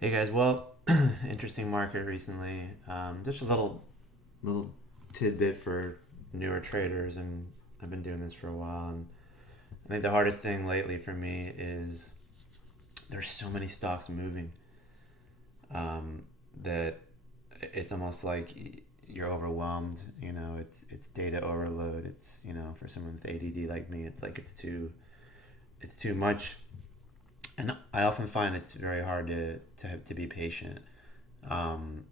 Hey guys, well, interesting market recently. Just a little tidbit for newer traders, and I've been doing this for a while. And I think the hardest thing lately for me is there's so many stocks moving that it's almost like you're overwhelmed. It's data overload. It's for someone with ADD like me, it's like it's too much, and I often find it's very hard to be patient. Um,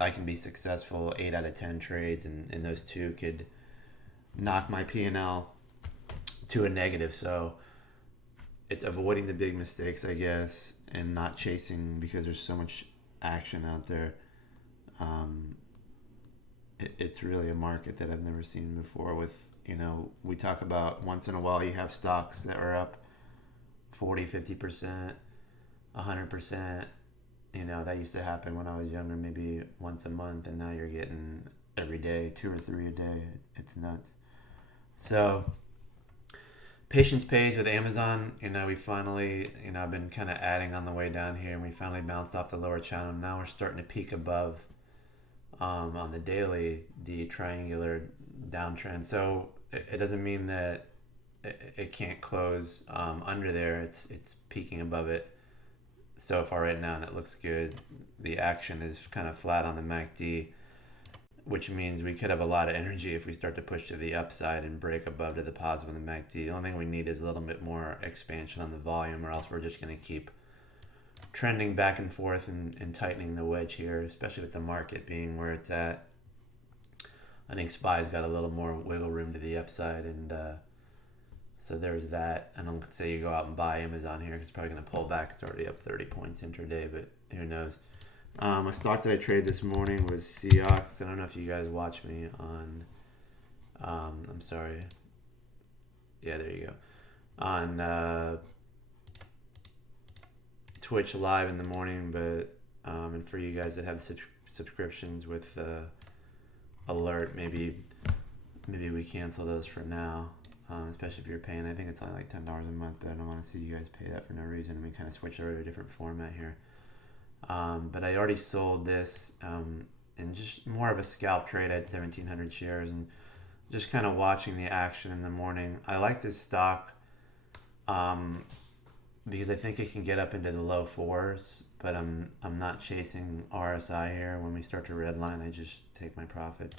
I can be successful 8 out of 10 trades, and those two could knock my P&L to a negative. So it's avoiding the big mistakes, I guess, and not chasing because there's so much action out there. Um, it's really a market that I've never seen before. We talk about once in a while you have stocks that are up 40, 50%, 100%. That used to happen when I was younger, maybe once a month, and now you're getting every day, two or three a day. It's nuts. So patience pays with Amazon. We finally, I've been kind of adding on the way down here, and we finally bounced off the lower channel. Now we're starting to peak above on the daily, the triangular downtrend. So it doesn't mean that it can't close under there. It's peaking above it so far right now, and it looks good. The action is kind of flat on the MACD, which means we could have a lot of energy if we start to push to the upside and break above to the positive on the MACD. The only thing we need is a little bit more expansion on the volume, or else we're just going to keep trending back and forth and tightening the wedge here, especially with the market being where it's at. I think SPY's got a little more wiggle room to the upside, and so there's that. And I'm say you go out and buy Amazon here, 'cause it's probably going to pull back. It's already up 30 points intraday, but who knows. A stock that I traded this morning was SIOX. I don't know if you guys watch me on. I'm sorry. Yeah, there you go. On Twitch live in the morning, but and for you guys that have subscriptions with alert, maybe we cancel those for now. Especially if you're paying, I think it's only like $10 a month, but I don't want to see you guys pay that for no reason. And we kind of switch over to a different format here. But I already sold this in just more of a scalp trade. I had 1,700 shares and just kind of watching the action in the morning. I like this stock because I think it can get up into the low fours, but I'm not chasing RSI here. When we start to redline, I just take my profits.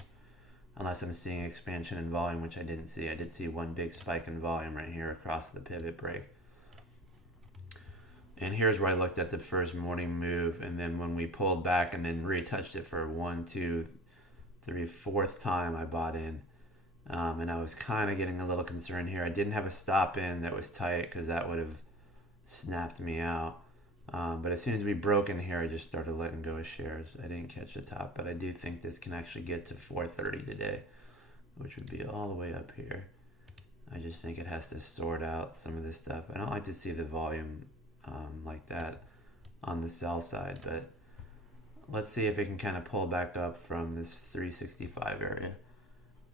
Unless I'm seeing expansion in volume, which I didn't see. I did see one big spike in volume right here across the pivot break. And here's where I looked at the first morning move, and then when we pulled back and then retouched it for 1, 2, 3, fourth time, I bought in. And I was kind of getting a little concerned here. I didn't have a stop in that was tight because that would have snapped me out. But as soon as we broke in here, I just started letting go of shares. I didn't catch the top, but I do think this can actually get to 430 today, which would be all the way up here. I just think it has to sort out some of this stuff. I don't like to see the volume like that on the sell side, but let's see if it can kind of pull back up from this 365 area,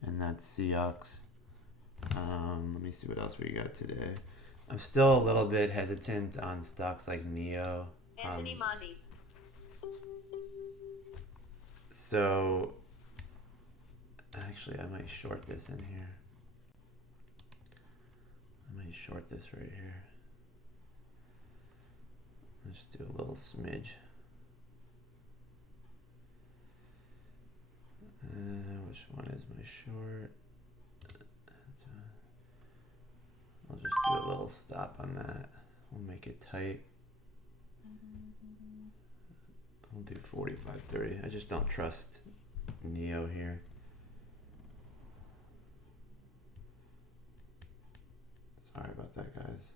and that's SIOX. Let me see what else we got today. I'm still a little bit hesitant on stocks like NIO. Anthony Mondi. So, actually, I might short this in here. I might short this right here. Let's do a little smidge. Which one is my short? I'll just do a little stop on that. We'll make it tight. I'll do 45.30. I just don't trust NIO here. Sorry about that, guys.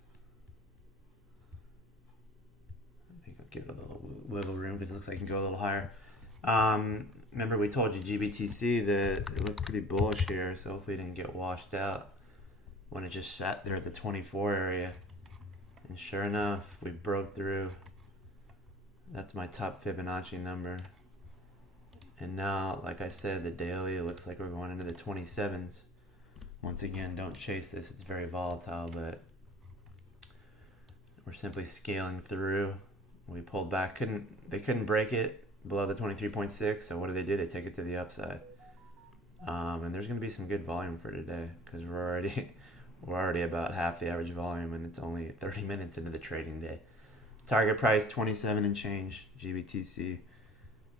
I think I'll give it a little wiggle room because it looks like it can go a little higher. Remember we told you GBTC that it looked pretty bullish here, so hopefully it didn't get washed out when it just sat there at the 24 area. And sure enough, we broke through. That's my top Fibonacci number. And now, like I said, the daily, it looks like we're going into the 27s. Once again, don't chase this. It's very volatile, but we're simply scaling through We pulled back. They couldn't break it below the 23.6. So what do? They take it to the upside. And there's going to be some good volume for today because we're already about half the average volume, and it's only 30 minutes into the trading day. Target price 27 and change GBTC.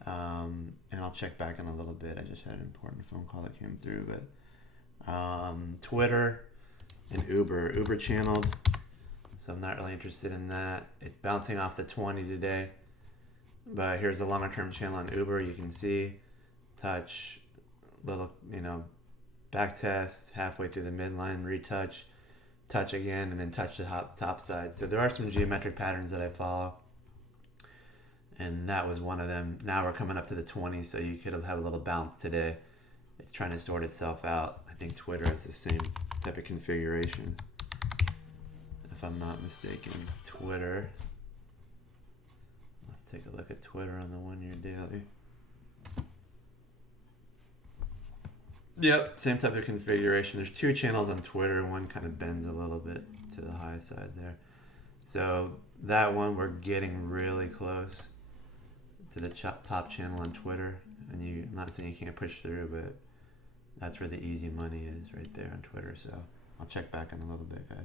And I'll check back in a little bit. I just had an important phone call that came through, but Twitter and Uber channeled, so I'm not really interested in that. It's bouncing off the 20 today, but here's the longer term channel on Uber. You can see touch little, back test halfway through the midline, retouch, touch again, and then touch the top side. So there are some geometric patterns that I follow, and that was one of them. Now we're coming up to the 20, so you could have a little bounce today. It's trying to sort itself out. I think Twitter has the same type of configuration, if I'm not mistaken. Twitter. Let's take a look at Twitter on the 1-year daily. Yep, same type of configuration. There's two channels on Twitter. One kind of bends a little bit to the high side there. So that one, we're getting really close to the top channel on Twitter. And I'm not saying you can't push through, but that's where the easy money is, right there on Twitter. So I'll check back in a little bit, guys.